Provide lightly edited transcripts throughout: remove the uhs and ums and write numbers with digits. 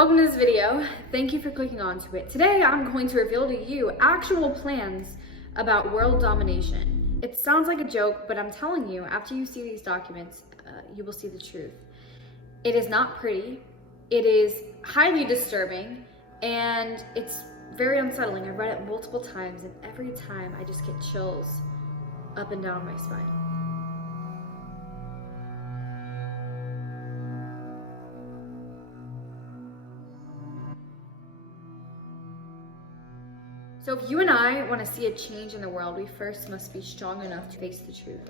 Welcome to this video. Thank you for clicking onto it. Today I'm going to reveal to you actual plans about world domination. It sounds like a joke, but I'm telling you, after you see these documents, you will see the truth. It is not pretty, it is highly disturbing, and it's very unsettling. I've read it multiple times, and every time I just get chills up and down my spine. So if you and I want to see a change in the world, we first must be strong enough to face the truth.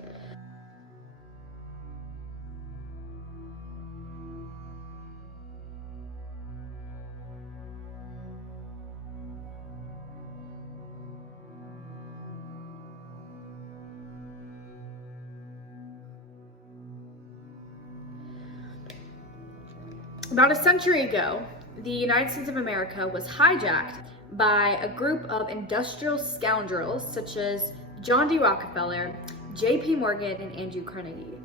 About a century ago, the United States of America was hijacked by a group of industrial scoundrels such as John D. Rockefeller, J.P. Morgan, and Andrew Carnegie.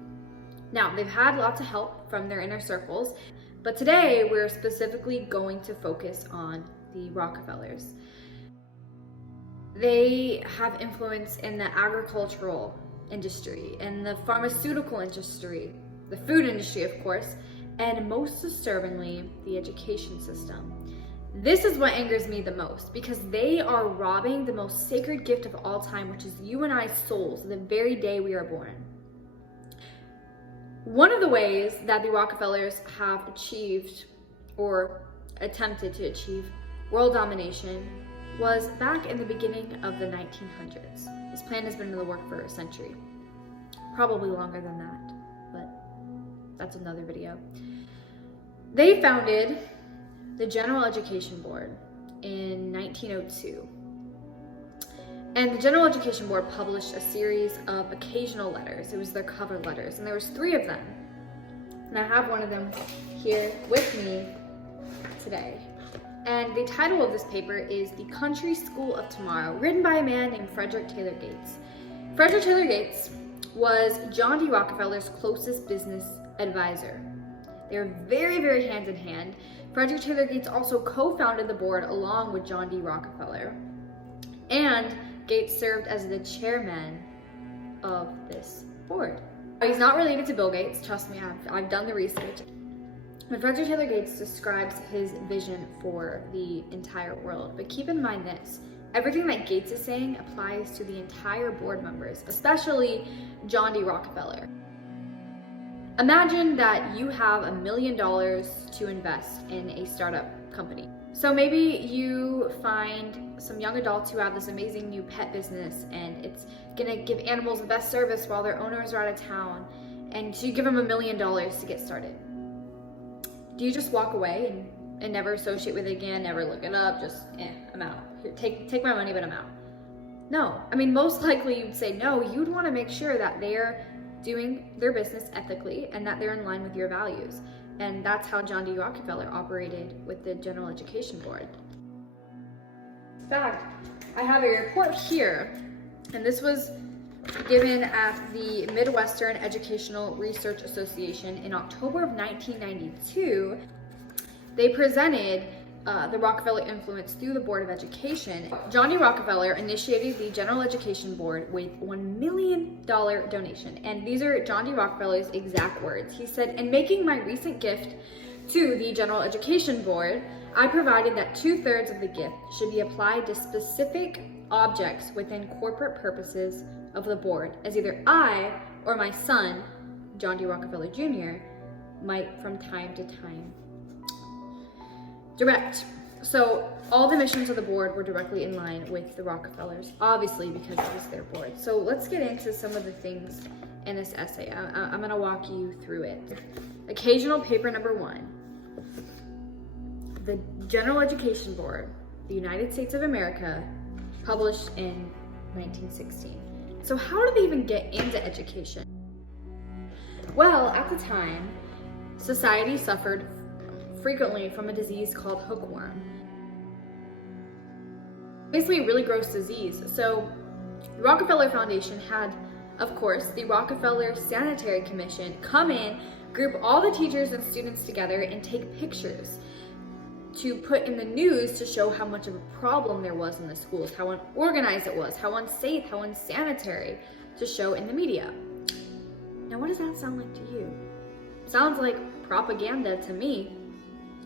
Now, they've had lots of help from their inner circles, but today we're specifically going to focus on the Rockefellers. They have influence in the agricultural industry, in the pharmaceutical industry, the food industry, of course, and most disturbingly, the education system. This is what angers me the most, because they are robbing the most sacred gift of all time, which is you and I's souls, the very day we are born. One of the ways that the Rockefellers have achieved, or attempted to achieve, world domination was back in the beginning of the 1900s. This plan has been in the work for a century, probably longer than that, but that's another video. They founded the General Education Board in 1902. And the General Education Board published a series of occasional letters. It was their cover letters, and there was 3 of them. And I have one of them here with me today. And the title of this paper is The Country School of Tomorrow, written by a man named Frederick Taylor Gates. Frederick Taylor Gates was John D. Rockefeller's closest business advisor. They were very, very hand in hand. Frederick Taylor Gates also co-founded the board along with John D. Rockefeller. And Gates served as the chairman of this board. He's not related to Bill Gates, trust me, I've done the research. But Frederick Taylor Gates describes his vision for the entire world. But keep in mind this, everything that Gates is saying applies to the entire board members, especially John D. Rockefeller. Imagine that you have $1 million to invest in a startup company. So maybe you find some young adults who have this amazing new pet business, and it's gonna give animals the best service while their owners are out of town, and so you give them $1 million to get started. Do you just walk away and never associate with it again, never look it up, just, I'm out. Here, take my money, but I'm out? No, I mean, most likely you'd say no. You'd wanna make sure that they're doing their business ethically and that they're in line with your values. And that's how John D. Rockefeller operated with the General Education Board. In fact, I have a report here, and this was given at the Midwestern Educational Research Association in October of 1992. They presented the Rockefeller influence through the Board of Education. John D. Rockefeller initiated the General Education Board with $1 million donation. And these are John D. Rockefeller's exact words. He said, "In making my recent gift to the General Education Board, I provided that 2/3 of the gift should be applied to specific objects within corporate purposes of the board, as either I or my son, John D. Rockefeller Jr., might from time to time direct." So all the missions of the board were directly in line with the Rockefellers, obviously, because it was their board. So let's get into some of the things in this essay. I'm gonna walk you through it. Occasional paper number 1. The General Education Board, the United States of America, published in 1916. So how did they even get into education? Well, at the time, society suffered frequently from a disease called hookworm. Basically a really gross disease. So the Rockefeller Foundation had, of course, the Rockefeller Sanitary Commission come in, group all the teachers and students together, and take pictures. to put in the news to show how much of a problem there was in the schools, how unorganized it was, how unsafe, how unsanitary, to show in the media. Now, what does that sound like to you? Sounds like propaganda to me,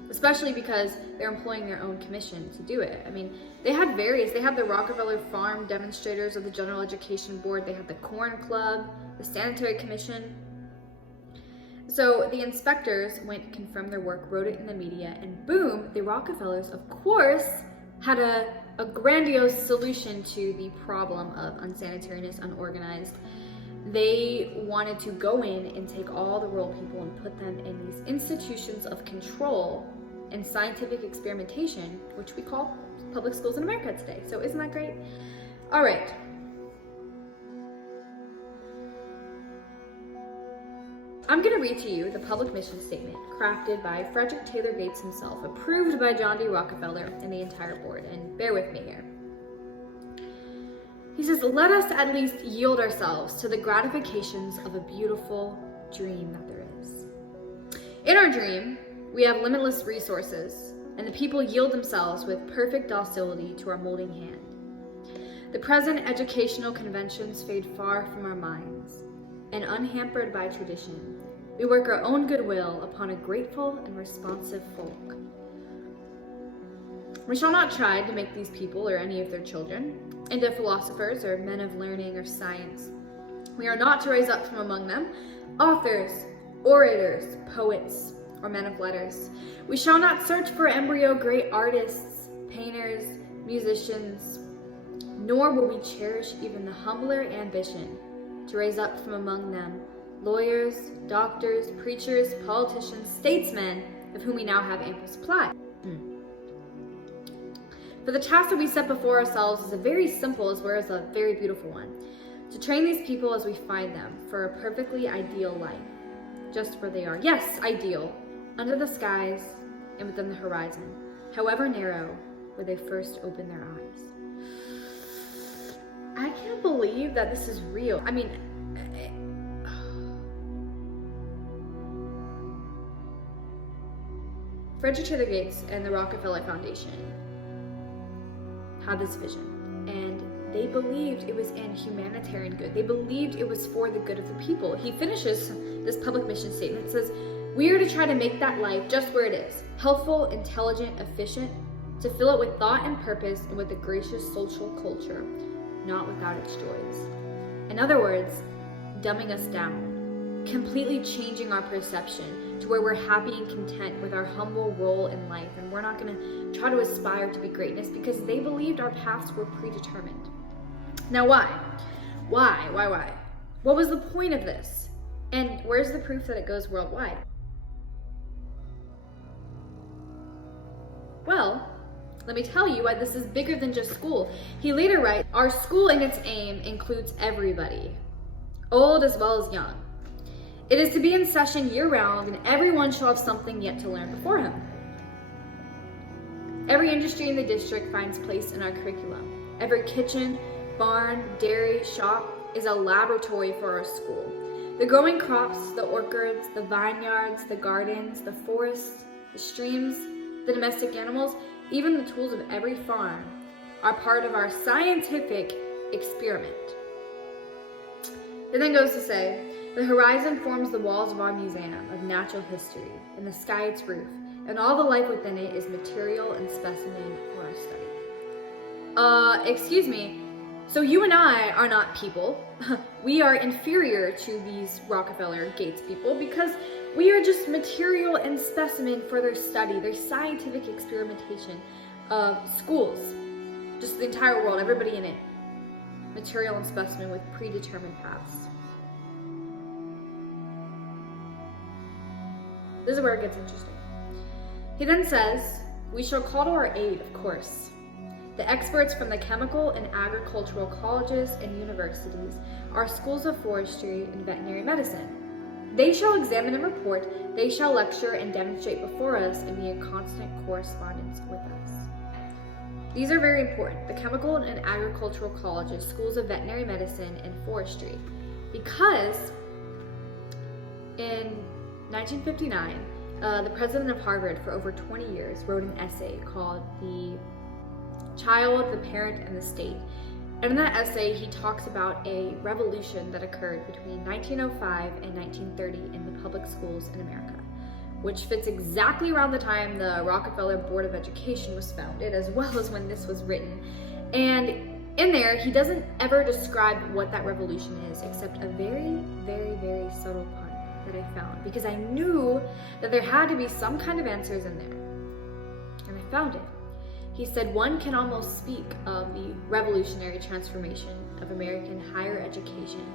especially because they're employing their own commission to do it. I mean, they had the Rockefeller Farm Demonstrators of the General Education Board, they had the Corn Club, the Sanitary Commission. So the inspectors went to confirm their work, wrote it in the media, and boom, the Rockefellers, of course, had a grandiose solution to the problem of unsanitariness, unorganized. They wanted to go in and take all the rural people and put them in these institutions of control and scientific experimentation, which we call public schools in America today. So isn't that great? All right. I'm going to read to you the public mission statement crafted by Frederick Taylor Gates himself, approved by John D. Rockefeller and the entire board, and bear with me here. He says, let us at least yield ourselves to the gratifications of a beautiful dream that there is. In our dream, we have limitless resources, and the people yield themselves with perfect docility to our molding hand. The present educational conventions fade far from our minds, and unhampered by tradition, we work our own goodwill upon a grateful and responsive folk. We shall not try to make these people or any of their children into philosophers or men of learning or science. We are not to raise up from among them authors, orators, poets, or men of letters. We shall not search for embryo great artists, painters, musicians, nor will we cherish even the humbler ambition to raise up from among them lawyers, doctors, preachers, politicians, statesmen, of whom we now have ample supply. For the task that we set before ourselves is a very simple as well as a very beautiful one. To train these people as we find them for a perfectly ideal life, just where they are. Yes, ideal, under the skies and within the horizon, however narrow, where they first open their eyes. I can't believe that this is real. I mean, Frederick Taylor Gates and the Rockefeller Foundation had this vision, and they believed it was in humanitarian good. They believed it was for the good of the people. He finishes this public mission statement and says, we are to try to make that life just where it is, healthful, intelligent, efficient, to fill it with thought and purpose and with a gracious social culture, not without its joys. In other words, dumbing us down, completely changing our perception to where we're happy and content with our humble role in life, and we're not going to try to aspire to be greatness because they believed our paths were predetermined. Now why? Why? What was the point of this? And where's the proof that it goes worldwide? Well, let me tell you why this is bigger than just school. He later writes, our school in its aim includes everybody, old as well as young. It is to be in session year-round, and everyone shall have something yet to learn before him. Every industry in the district finds place in our curriculum. Every kitchen, barn, dairy, shop is a laboratory for our school. The growing crops, the orchards, the vineyards, the gardens, the forests, the streams, the domestic animals, even the tools of every farm are part of our scientific experiment. It then goes to say, the horizon forms the walls of our museum of natural history, and the sky its roof, and all the life within it is material and specimen for our study. Excuse me, so you and I are not people. We are inferior to these Rockefeller Gates people because we are just material and specimen for their study, their scientific experimentation of schools. Just the entire world, everybody in it. Material and specimen with predetermined paths. This is where it gets interesting. He then says, we shall call to our aid, of course, the experts from the chemical and agricultural colleges and universities, our schools of forestry and veterinary medicine. They shall examine and report, they shall lecture and demonstrate before us and be in constant correspondence with us. These are very important, the chemical and agricultural colleges, schools of veterinary medicine, and forestry, because in 1959, the president of Harvard for over 20 years, wrote an essay called The Child, the Parent, and the State. And in that essay, he talks about a revolution that occurred between 1905 and 1930 in the public schools in America, which fits exactly around the time the Rockefeller Board of Education was founded, as well as when this was written. And in there, he doesn't ever describe what that revolution is, except a very, very, very subtle part that I found, because I knew that there had to be some kind of answers in there. And I found it. He said, one can almost speak of the revolutionary transformation of American higher education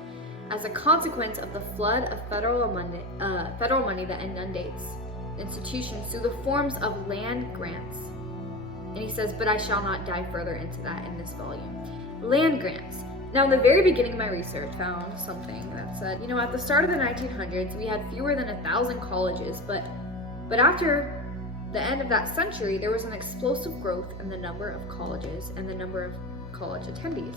as a consequence of the flood of federal money that inundates institutions through the forms of land grants. And he says, but I shall not dive further into that in this volume. Land grants. Now, in the very beginning of my research, I found something that said, at the start of the 1900s, we had fewer than 1,000 colleges, but after the end of that century, there was an explosive growth in the number of colleges and the number of college attendees.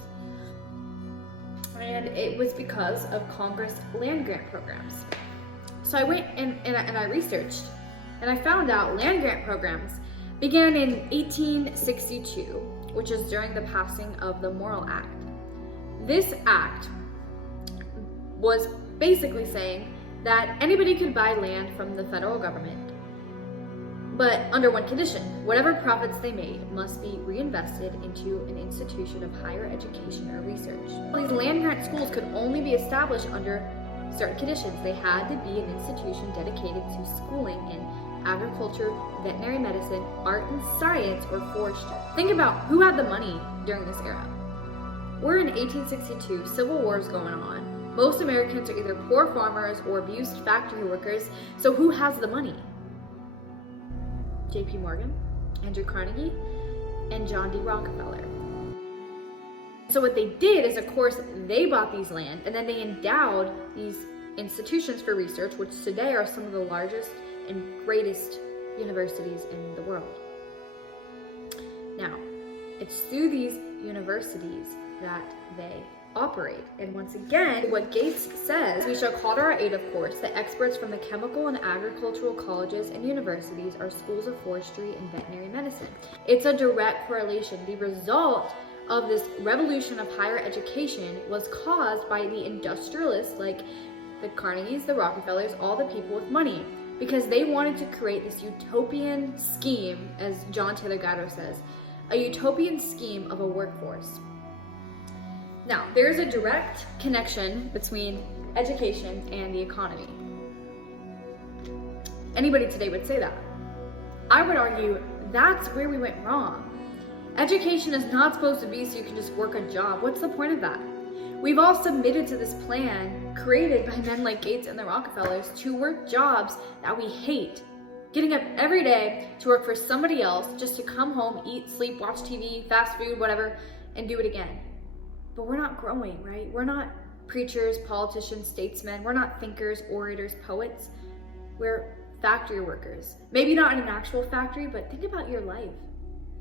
And it was because of Congress land grant programs. So I went and I researched, and I found out land grant programs began in 1862, which is during the passing of the Morrill Act. This act was basically saying that anybody could buy land from the federal government, but under one condition: whatever profits they made must be reinvested into an institution of higher education or research. These land grant schools could only be established under certain conditions. They had to be an institution dedicated to schooling in agriculture, veterinary medicine, art and science, or forestry. Think about who had the money during this era. We're in 1862, Civil War is going on. Most Americans are either poor farmers or abused factory workers, so who has the money? J.P. Morgan, Andrew Carnegie, and John D. Rockefeller. So what they did is, of course, they bought these land and then they endowed these institutions for research, which today are some of the largest and greatest universities in the world. Now, it's through these universities that they operate. And once again, what Gates says, we shall call to our aid, of course, the experts from the chemical and agricultural colleges and universities are schools of forestry and veterinary medicine. It's a direct correlation. The result of this revolution of higher education was caused by the industrialists like the Carnegies, the Rockefellers, all the people with money, because they wanted to create this utopian scheme, as John Taylor Gatto says, a utopian scheme of a workforce. Now, there's a direct connection between education and the economy. Anybody today would say that. I would argue that's where we went wrong. Education is not supposed to be so you can just work a job. What's the point of that? We've all submitted to this plan created by men like Gates and the Rockefellers to work jobs that we hate. Getting up every day to work for somebody else just to come home, eat, sleep, watch TV, fast food, whatever, and do it again. But we're not growing, right? We're not preachers, politicians, statesmen. We're not thinkers, orators, poets. We're factory workers. Maybe not in an actual factory, but think about your life.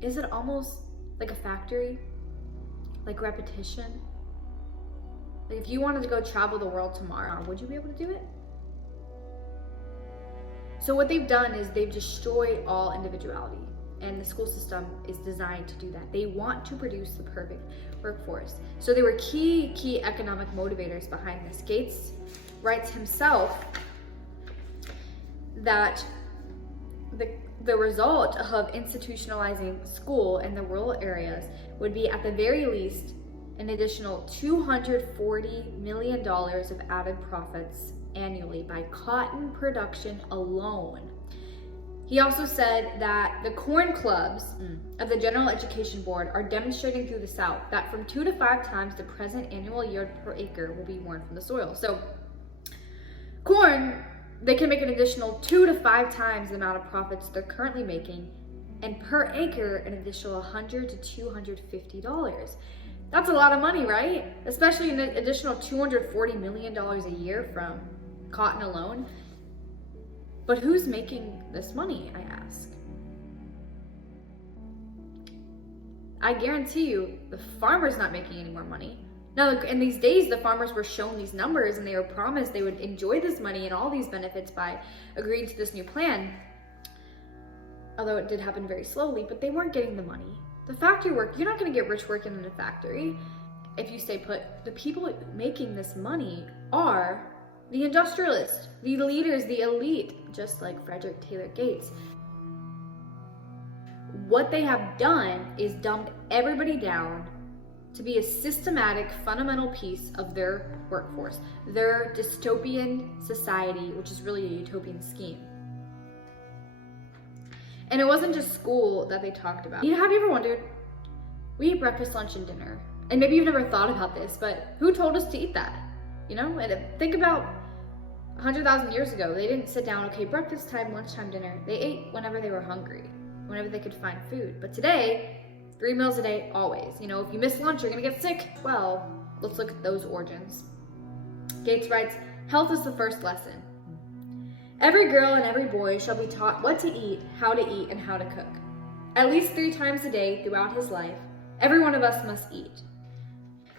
Is it almost like a factory? Like repetition? Like if you wanted to go travel the world tomorrow, would you be able to do it? So what they've done is they've destroyed all individuality, and the school system is designed to do that. They want to produce the perfect workforce. So there were key economic motivators behind this. Gates writes himself that the result of institutionalizing school in the rural areas would be, at the very least, an additional $240 million of added profits annually by cotton production alone. He also said that the corn clubs of the General Education Board are demonstrating through the South that from 2 to 5 times the present annual yield per acre will be worn from the soil. So corn, they can make an additional 2 to 5 times the amount of profits they're currently making, and per acre an additional $100 to $250. That's a lot of money, right? Especially an additional $240 million a year from cotton alone. But who's making this money, I ask? I guarantee you the farmer's not making any more money. Now, in these days, the farmers were shown these numbers and they were promised they would enjoy this money and all these benefits by agreeing to this new plan. Although it did happen very slowly, but they weren't getting the money. The factory work, you're not going to get rich working in a factory if you stay put. The people making this money are the industrialists, the leaders, the elite, just like Frederick Taylor Gates. What they have done is dumbed everybody down to be a systematic, fundamental piece of their workforce, their dystopian society, which is really a utopian scheme. And it wasn't just school that they talked about. Have you ever wondered, we eat breakfast, lunch, and dinner. And maybe you've never thought about this, but who told us to eat that? And think about 100,000 years ago. They didn't sit down, okay, breakfast time, lunchtime, dinner. They ate whenever they were hungry, whenever they could find food. But today, 3 meals a day, always. If you miss lunch, you're gonna get sick. Well, let's look at those origins. Gates writes, health is the first lesson. Every girl and every boy shall be taught what to eat, and how to cook. At least 3 times a day throughout his life, every one of us must eat.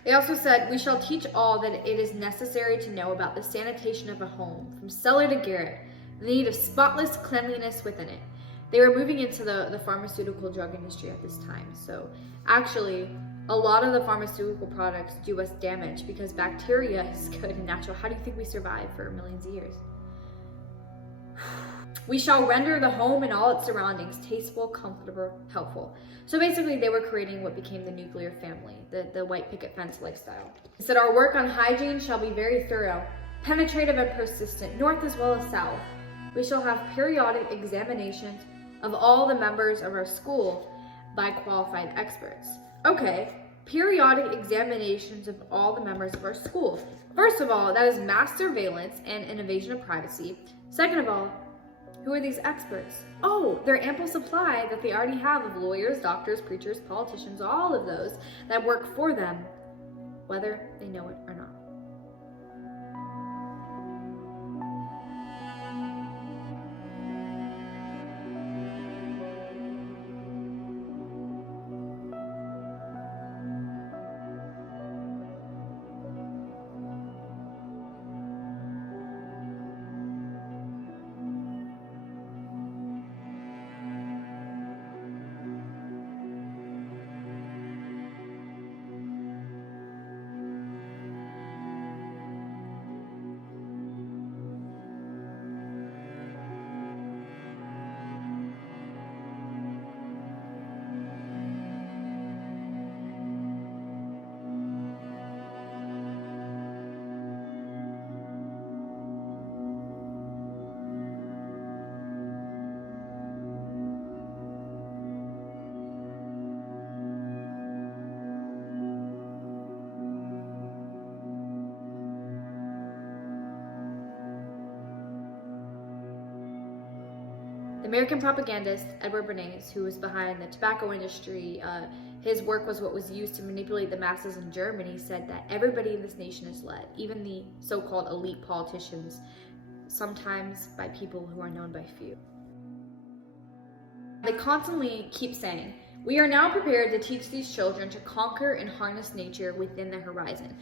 They also said, we shall teach all that it is necessary to know about the sanitation of a home, from cellar to garret, the need of spotless cleanliness within it. They were moving into the pharmaceutical drug industry at this time. So actually, a lot of the pharmaceutical products do us damage because bacteria is good and natural. How do you think we survived for millions of years? We shall render the home and all its surroundings tasteful, comfortable, helpful. So basically they were creating what became the nuclear family, the white picket fence lifestyle. It said our work on hygiene shall be very thorough, penetrative and persistent, north as well as south. We shall have periodic examinations of all the members of our school by qualified experts. Okay, periodic examinations of all the members of our school. First of all, that is mass surveillance and an invasion of privacy. Second of all, who are these experts? Oh, they're ample supply that they already have of lawyers, doctors, preachers, politicians, all of those that work for them, whether they know it or not. The American propagandist Edward Bernays, who was behind the tobacco industry, his work was what was used to manipulate the masses in Germany, said that everybody in this nation is led, even the so-called elite politicians, sometimes by people who are known by few. They constantly keep saying, we are now prepared to teach these children to conquer and harness nature within their horizon.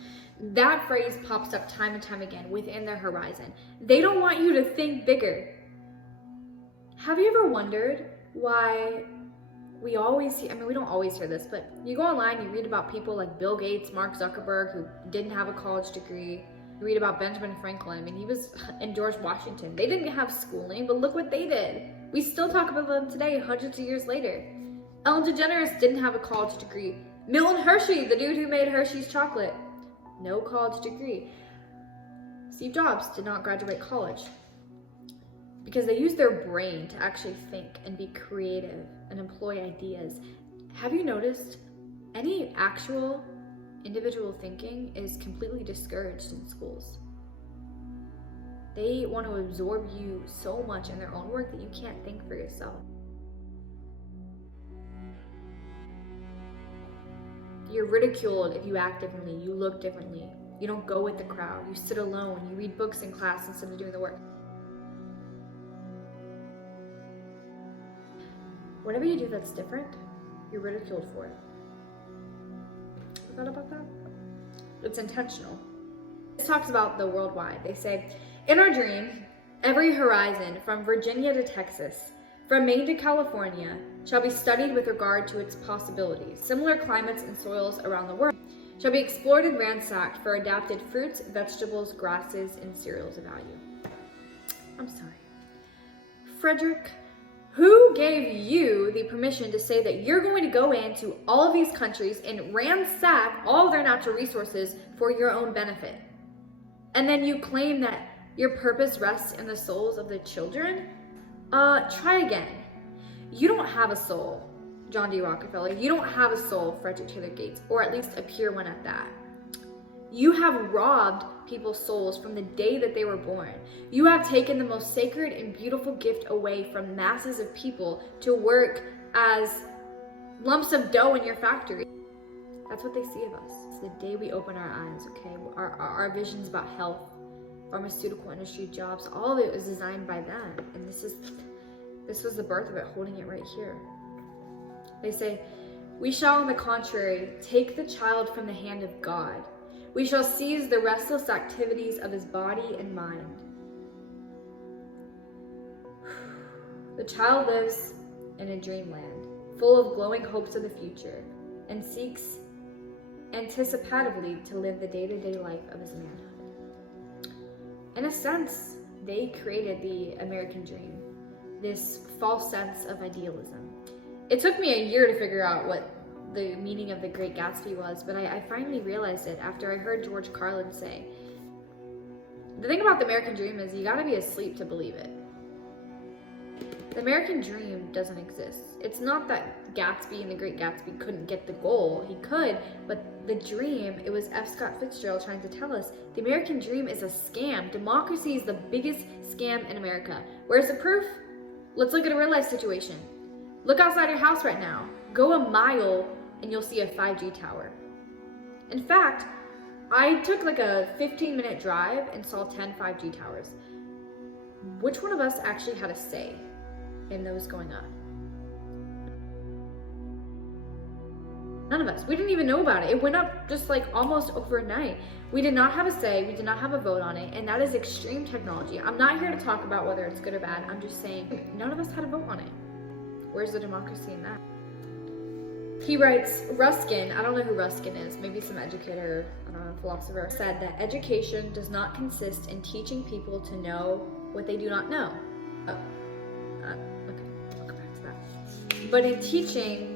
That phrase pops up time and time again, within their horizon. They don't want you to think bigger. Have you ever wondered why we always hear, we don't always hear this, but you go online, you read about people like Bill Gates, Mark Zuckerberg, who didn't have a college degree. You read about Benjamin Franklin. He was in George Washington. They didn't have schooling, but look what they did. We still talk about them today, hundreds of years later. Ellen DeGeneres didn't have a college degree. Milton Hershey, the dude who made Hershey's chocolate, no college degree. Steve Jobs did not graduate college because they use their brain to actually think and be creative and employ ideas. Have you noticed any actual individual thinking is completely discouraged in schools? They want to absorb you so much in their own work that you can't think for yourself. You're ridiculed if you act differently, you look differently, you don't go with the crowd, you sit alone, you read books in class instead of doing the work. Whatever you do that's different, you're ridiculed for it. Ever thought about that? It's intentional. This talks about the worldwide. They say, in our dream, every horizon from Virginia to Texas, from Maine to California, shall be studied with regard to its possibilities. Similar climates and soils around the world shall be explored and ransacked for adapted fruits, vegetables, grasses, and cereals of value. I'm sorry. Frederick, who gave you the permission to say that you're going to go into all of these countries and ransack all of their natural resources for your own benefit? And then you claim that your purpose rests in the souls of the children? Try again. You don't have a soul, John D. Rockefeller. You don't have a soul, Frederick Taylor Gates, or at least a pure one at that. You have robbed people's souls from the day that they were born. You have taken the most sacred and beautiful gift away from masses of people to work as lumps of dough in your factory. That's what they see of us. It's the day we open our eyes, okay? Our visions about health, pharmaceutical industry, jobs, all of it was designed by them. And this was the birth of it, holding it right here. They say, we shall, on the contrary, take the child from the hand of God. We shall seize the restless activities of his body and mind. The child lives in a dreamland, full of glowing hopes of the future, and seeks anticipatively to live the day-to-day life of his manhood. In a sense, they created the American dream, this false sense of idealism. It took me a year to figure out what the meaning of the Great Gatsby was, but I finally realized it after I heard George Carlin say, the thing about the American dream is you gotta be asleep to believe it. The American dream doesn't exist. It's not that Gatsby and the Great Gatsby couldn't get the goal. He could, but the dream, it was F. Scott Fitzgerald trying to tell us, the American dream is a scam. Democracy is the biggest scam in America. Where's the proof? Let's look at a real life situation. Look outside your house right now. Go a mile and you'll see a 5G tower. In fact, I took like a 15-minute drive and saw 10 5G towers. Which one of us actually had a say in those going up? None of us. We didn't even know about it. It went up just like almost overnight. We did not have a say. We did not have a vote on it. And that is extreme technology. I'm not here to talk about whether it's good or bad. I'm just saying none of us had a vote on it. Where's the democracy in that? He writes, Ruskin, I don't know who Ruskin is, maybe some educator, I don't know, philosopher, said that education does not consist in teaching people to know what they do not know. Okay, I'll come back to that. But in teaching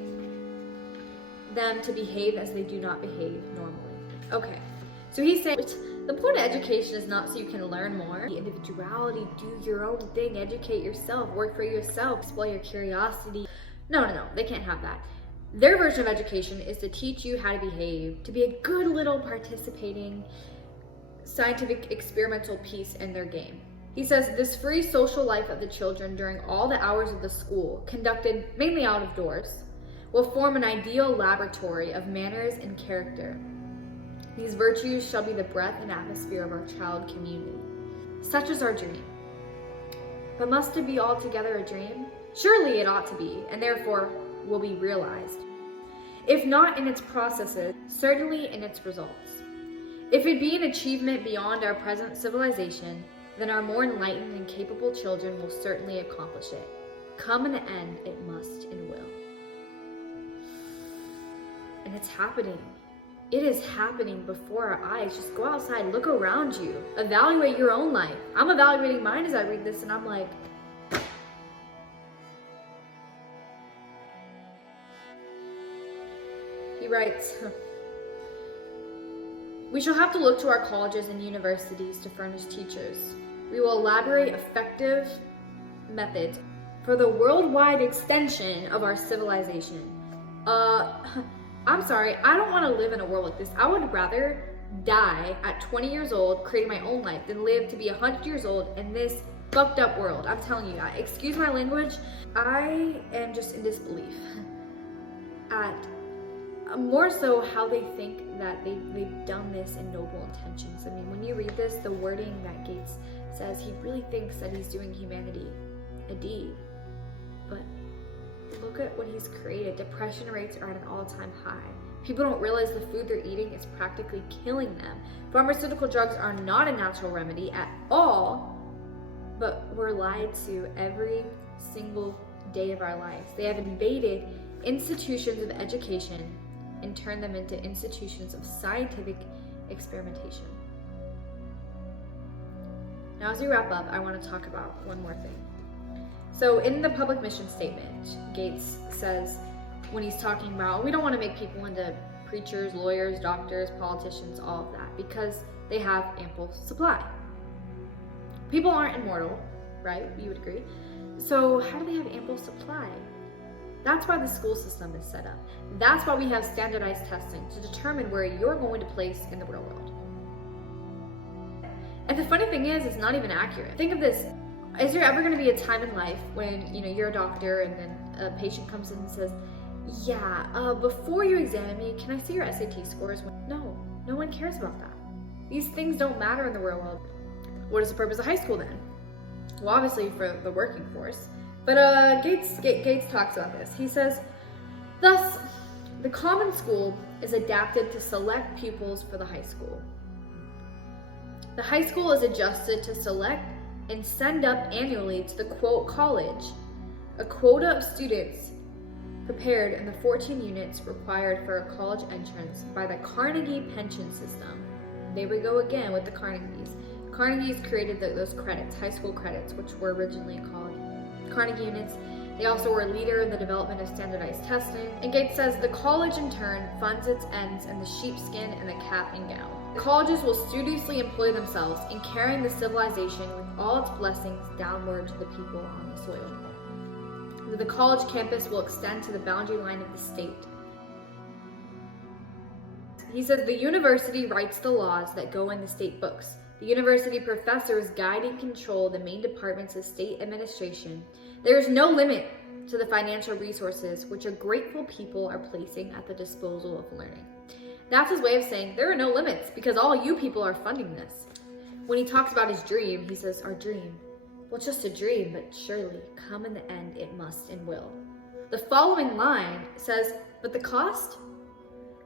them to behave as they do not behave normally. Okay, so he's saying the point of education is not so you can learn more. Individuality, do your own thing, educate yourself, work for yourself, explore your curiosity. No, they can't have that. Their version of education is to teach you how to behave, to be a good little participating scientific experimental piece in their game. He says this free social life of the children during all the hours of the school, conducted mainly out of doors, will form an ideal laboratory of manners and character. These virtues shall be the breath and atmosphere of our child community. Such is our dream. But must it be altogether a dream? Surely it ought to be, and therefore will be realized. If not in its processes, certainly in its results. If it be an achievement beyond our present civilization, then our more enlightened and capable children will certainly accomplish it. Come an end, it must and will. And it's happening. It is happening before our eyes. Just go outside, look around you, evaluate your own life. I'm evaluating mine as I read this, and I'm like, he writes, we shall have to look to our colleges and universities to furnish teachers. We will elaborate effective methods for the worldwide extension of our civilization. I'm sorry, I don't want to live in a world like this. I would rather die at 20 years old, creating my own life, than live to be 100 years old in this fucked up world. I'm telling you, excuse my language, I am just in disbelief at more so how they think that they've done this in noble intentions. I mean, when you read this, the wording that Gates says, he really thinks that he's doing humanity a deed. But look at what he's created. Depression rates are at an all-time high. People don't realize the food they're eating is practically killing them. Pharmaceutical drugs are not a natural remedy at all, but we're lied to every single day of our lives. They have invaded institutions of education and turned them into institutions of scientific experimentation. Now, as we wrap up, I want to talk about one more thing. So in the public mission statement, Gates says, when he's talking about, we don't want to make people into preachers, lawyers, doctors, politicians, all of that, because they have ample supply. People aren't immortal, right? You would agree. So how do they have ample supply? That's why the school system is set up. That's why we have standardized testing to determine where you're going to place in the real world. And the funny thing is, it's not even accurate. Think of this. Is there ever going to be a time in life when, you're a doctor and then a patient comes in and says, yeah, before you examine me, can I see your SAT scores? No one cares about that. These things don't matter in the real world. What is the purpose of high school then? Well, obviously for the working force. But Gates talks about this. He says, thus, the common school is adapted to select pupils for the high school. The high school is adjusted to select and send up annually to the quote college a quota of students prepared in the 14 units required for a college entrance by the Carnegie pension system. There we go again with the Carnegies. Carnegies created those credits, high school credits, which were originally called Carnegie units. They also were a leader in the development of standardized testing. And Gates says the college in turn funds its ends in the sheepskin and the cap and gown. The colleges will studiously employ themselves in carrying the civilization with all its blessings downward to the people on the soil. The college campus will extend to the boundary line of the state. He says the university writes the laws that go in the state books. The university professors guide and control the main departments of state administration. There is no limit to the financial resources which a grateful people are placing at the disposal of learning. That's his way of saying there are no limits because all you people are funding this. When he talks about his dream, he says, our dream. Well, it's just a dream, but surely come in the end it must and will. The following line says, but the cost?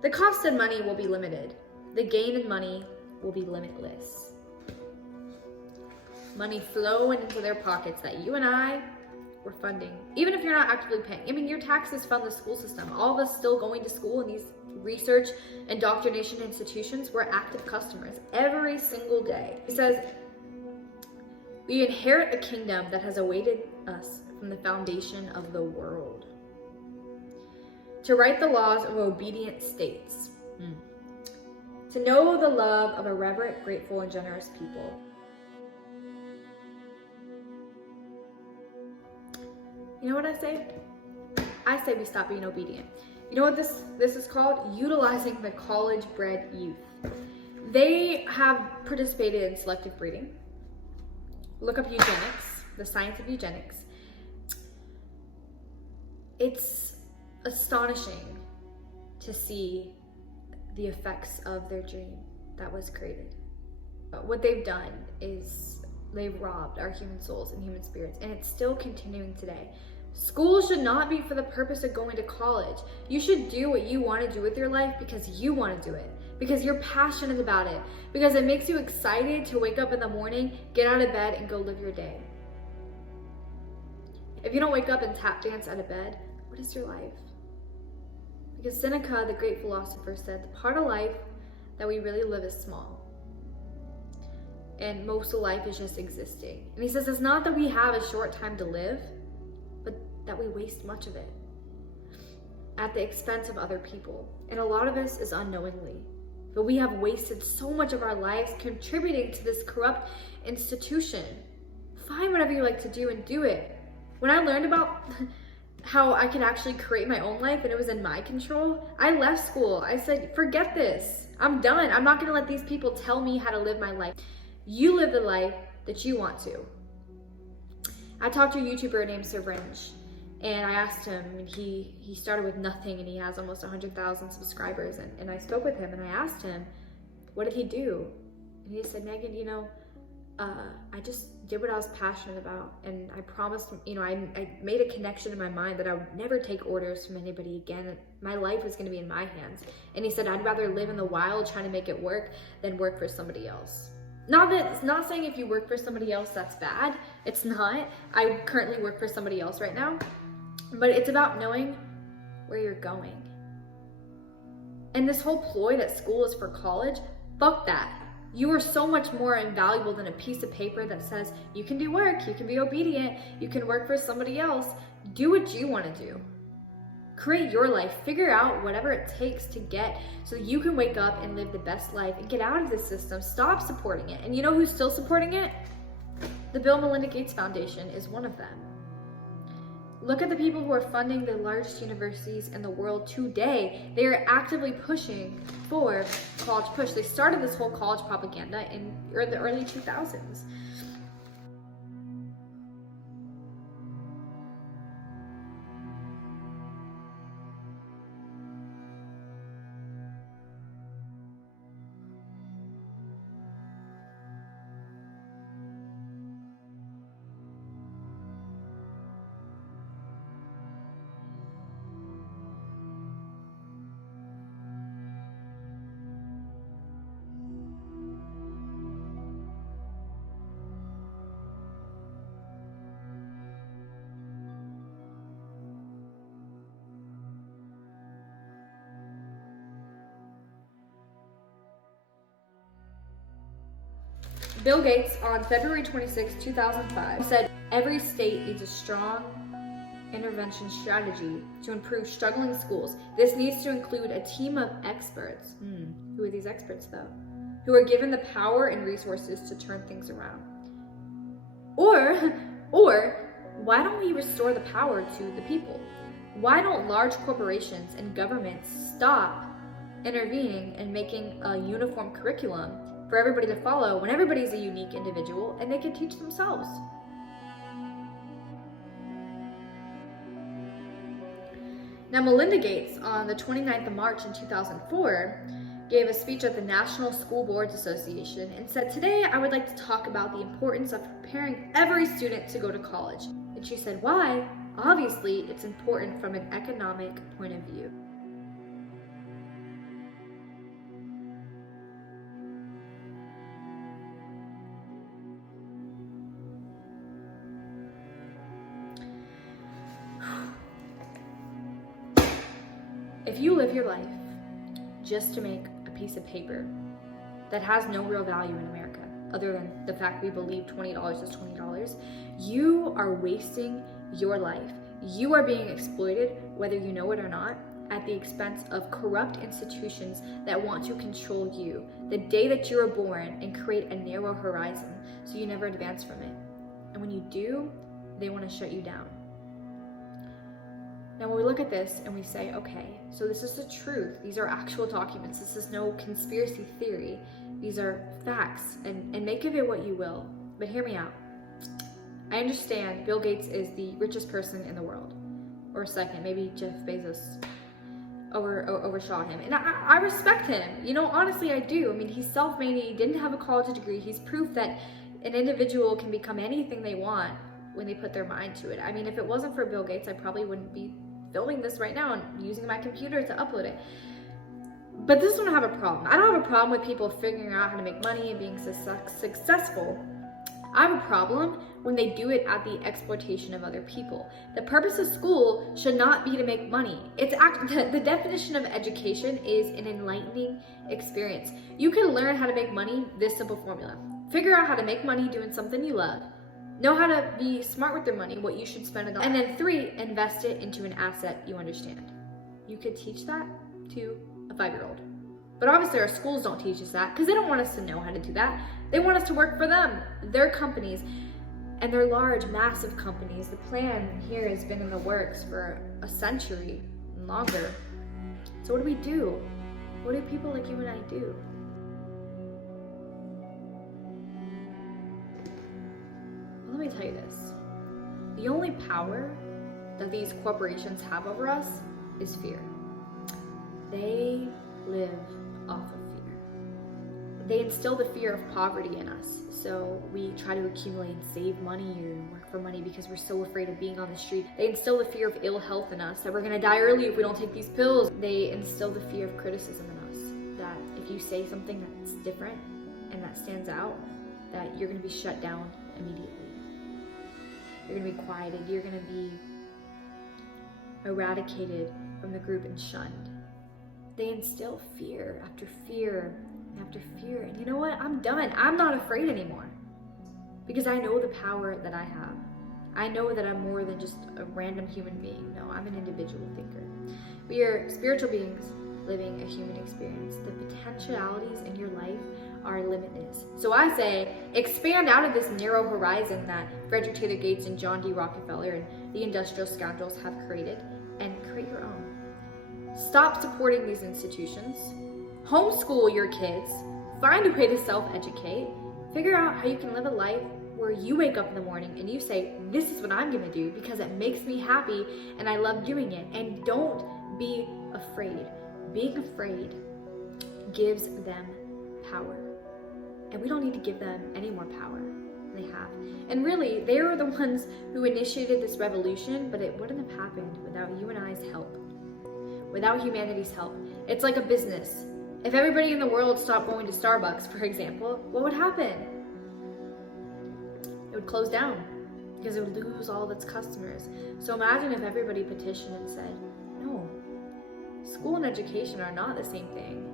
The cost of money will be limited. The gain in money will be limitless. Money flowing into their pockets that you and I were funding. Even if you're not actively paying. I mean, your taxes fund the school system. All of us still going to school in these research indoctrination institutions, we're active customers every single day. He says, we inherit a kingdom that has awaited us from the foundation of the world. To write the laws of obedient states. To know the love of a reverent, grateful, and generous people. You know what I say? I say we stop being obedient. You know what this is called? Utilizing the college-bred youth. They have participated in selective breeding. Look up eugenics, the science of eugenics. It's astonishing to see the effects of their dream that was created. But what they've done is they've robbed our human souls and human spirits, and it's still continuing today. School should not be for the purpose of going to college. You should do what you want to do with your life because you want to do it, because you're passionate about it, because it makes you excited to wake up in the morning, get out of bed, and go live your day. If you don't wake up and tap dance out of bed, what is your life? Because Seneca, the great philosopher, said the part of life that we really live is small. And most of life is just existing. And he says it's not that we have a short time to live, but that we waste much of it at the expense of other people. And a lot of this is unknowingly. But we have wasted so much of our lives contributing to this corrupt institution. Find whatever you like to do and do it. When I learned about how I could actually create my own life and it was in my control, I left school. I said, forget this. I'm done. I'm not going to let these people tell me how to live my life. You live the life that you want to. I talked to a YouTuber named Syringe, and I asked him, and he started with nothing, and he has almost 100,000 subscribers, and I spoke with him, and I asked him, what did he do? And he said, Megan, I just did what I was passionate about. And I promised, I made a connection in my mind that I would never take orders from anybody again. My life was going to be in my hands. And he said, I'd rather live in the wild trying to make it work than work for somebody else. It's not saying if you work for somebody else, that's bad. It's not. I currently work for somebody else right now. But it's about knowing where you're going. And this whole ploy that school is for college, fuck that. You are so much more invaluable than a piece of paper that says you can do work, you can be obedient, you can work for somebody else. Do what you want to do. Create your life. Figure out whatever it takes to get so you can wake up and live the best life and get out of this system. Stop supporting it. And you know who's still supporting it? The Bill and Melinda Gates Foundation is one of them. Look at the people who are funding the largest universities in the world today. They are actively pushing for college push. They started this whole college propaganda in the early 2000s. Bill Gates, on February 26, 2005, said every state needs a strong intervention strategy to improve struggling schools. This needs to include a team of experts. Who are these experts, though? Who are given the power and resources to turn things around. Or why don't we restore the power to the people? Why don't large corporations and governments stop intervening and making a uniform curriculum for everybody to follow when everybody's a unique individual and they can teach themselves? Now, Melinda Gates, on the 29th of March in 2004, gave a speech at the National School Boards Association and said, "Today I would like to talk about the importance of preparing every student to go to college." And she said, why? Obviously, it's important from an economic point of view. If you live your life just to make a piece of paper that has no real value in America, other than the fact we believe $20 is $20, you are wasting your life. You are being exploited, whether you know it or not, at the expense of corrupt institutions that want to control you the day that you were born and create a narrow horizon so you never advance from it. And when you do, they want to shut you down. Now, when we look at this and we say, okay, so this is the truth. These are actual documents. This is no conspiracy theory. These are facts, and make of it what you will. But hear me out. I understand Bill Gates is the richest person in the world, or second, maybe Jeff Bezos overshot him. And I respect him. You know, honestly, I do. I mean, he's self-made. He didn't have a college degree. He's proof that an individual can become anything they want when they put their mind to it. I mean, if it wasn't for Bill Gates, I probably wouldn't be filming this right now and using my computer to upload it. But this one I have a problem. I don't have a problem with people figuring out how to make money and being successful. I have a problem when they do it at the exploitation of other people. The purpose of school should not be to make money. The definition of education is an enlightening experience. You can learn how to make money, this simple formula. Figure out how to make money doing something you love. Know how to be smart with your money, what you should spend it on. And then 3, invest it into an asset you understand. You could teach that to a 5-year-old. But obviously our schools don't teach us that because they don't want us to know how to do that. They want us to work for them, their companies, and they're large, massive companies. The plan here has been in the works for a century and longer. So what do we do? What do people like you and I do? Let me tell you this. The only power that these corporations have over us is fear. They live off of fear. They instill the fear of poverty in us. So we try to accumulate and save money or work for money because we're so afraid of being on the street. They instill the fear of ill health in us, that we're gonna die early if we don't take these pills. They instill the fear of criticism in us, that if you say something that's different and that stands out, that you're gonna be shut down immediately. You're gonna be quieted, you're gonna be eradicated from the group and shunned. They instill fear after fear after fear. And you know what? I'm done. I'm not afraid anymore because I know the power that I have. I know that I'm more than just a random human being. No, I'm an individual thinker. We are spiritual beings living a human experience. The potentialities in your life are limitless. So I say, expand out of this narrow horizon that Frederick Taylor Gates and John D. Rockefeller and the industrial scoundrels have created, and create your own. Stop supporting these institutions. Homeschool your kids. Find a way to self-educate. Figure out how you can live a life where you wake up in the morning and you say, this is what I'm gonna do because it makes me happy and I love doing it. And don't be afraid. Being afraid gives them power. And we don't need to give them any more power than they have. And really, they are the ones who initiated this revolution, but it wouldn't have happened without you and I's help. Without humanity's help. It's like a business. If everybody in the world stopped going to Starbucks, for example, what would happen? It would close down because it would lose all of its customers. So imagine if everybody petitioned and said, no, school and education are not the same thing.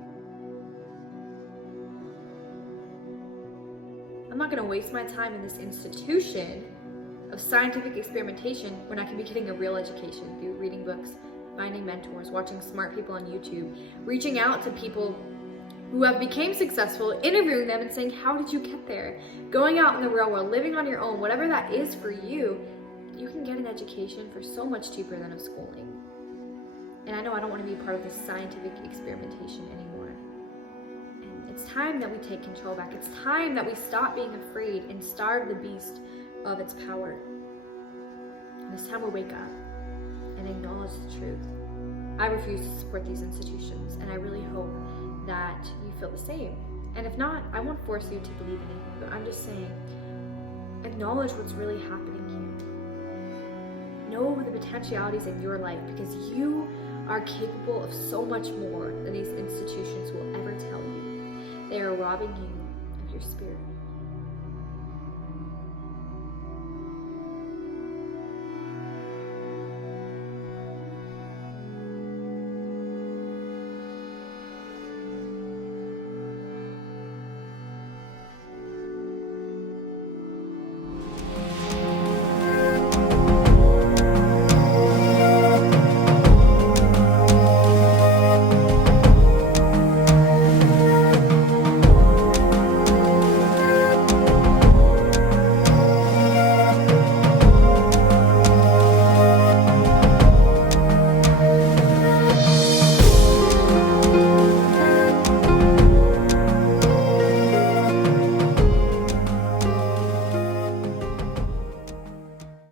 I'm not going to waste my time in this institution of scientific experimentation when I can be getting a real education through reading books, finding mentors, watching smart people on YouTube, reaching out to people who have become successful, interviewing them and saying, how did you get there? Going out in the real world, living on your own, whatever that is for you, you can get an education for so much cheaper than a schooling. And I know I don't want to be part of this scientific experimentation anymore. And it's time that we take control back. It's time that we stop being afraid and starve the beast of its power. And it's time we wake up and acknowledge the truth. I refuse to support these institutions, and I really hope that you feel the same. And if not, I won't force you to believe anything, but I'm just saying, acknowledge what's really happening here. Know the potentialities in your life because you are capable of so much more than these institutions will ever tell you. They are robbing you of your spirit.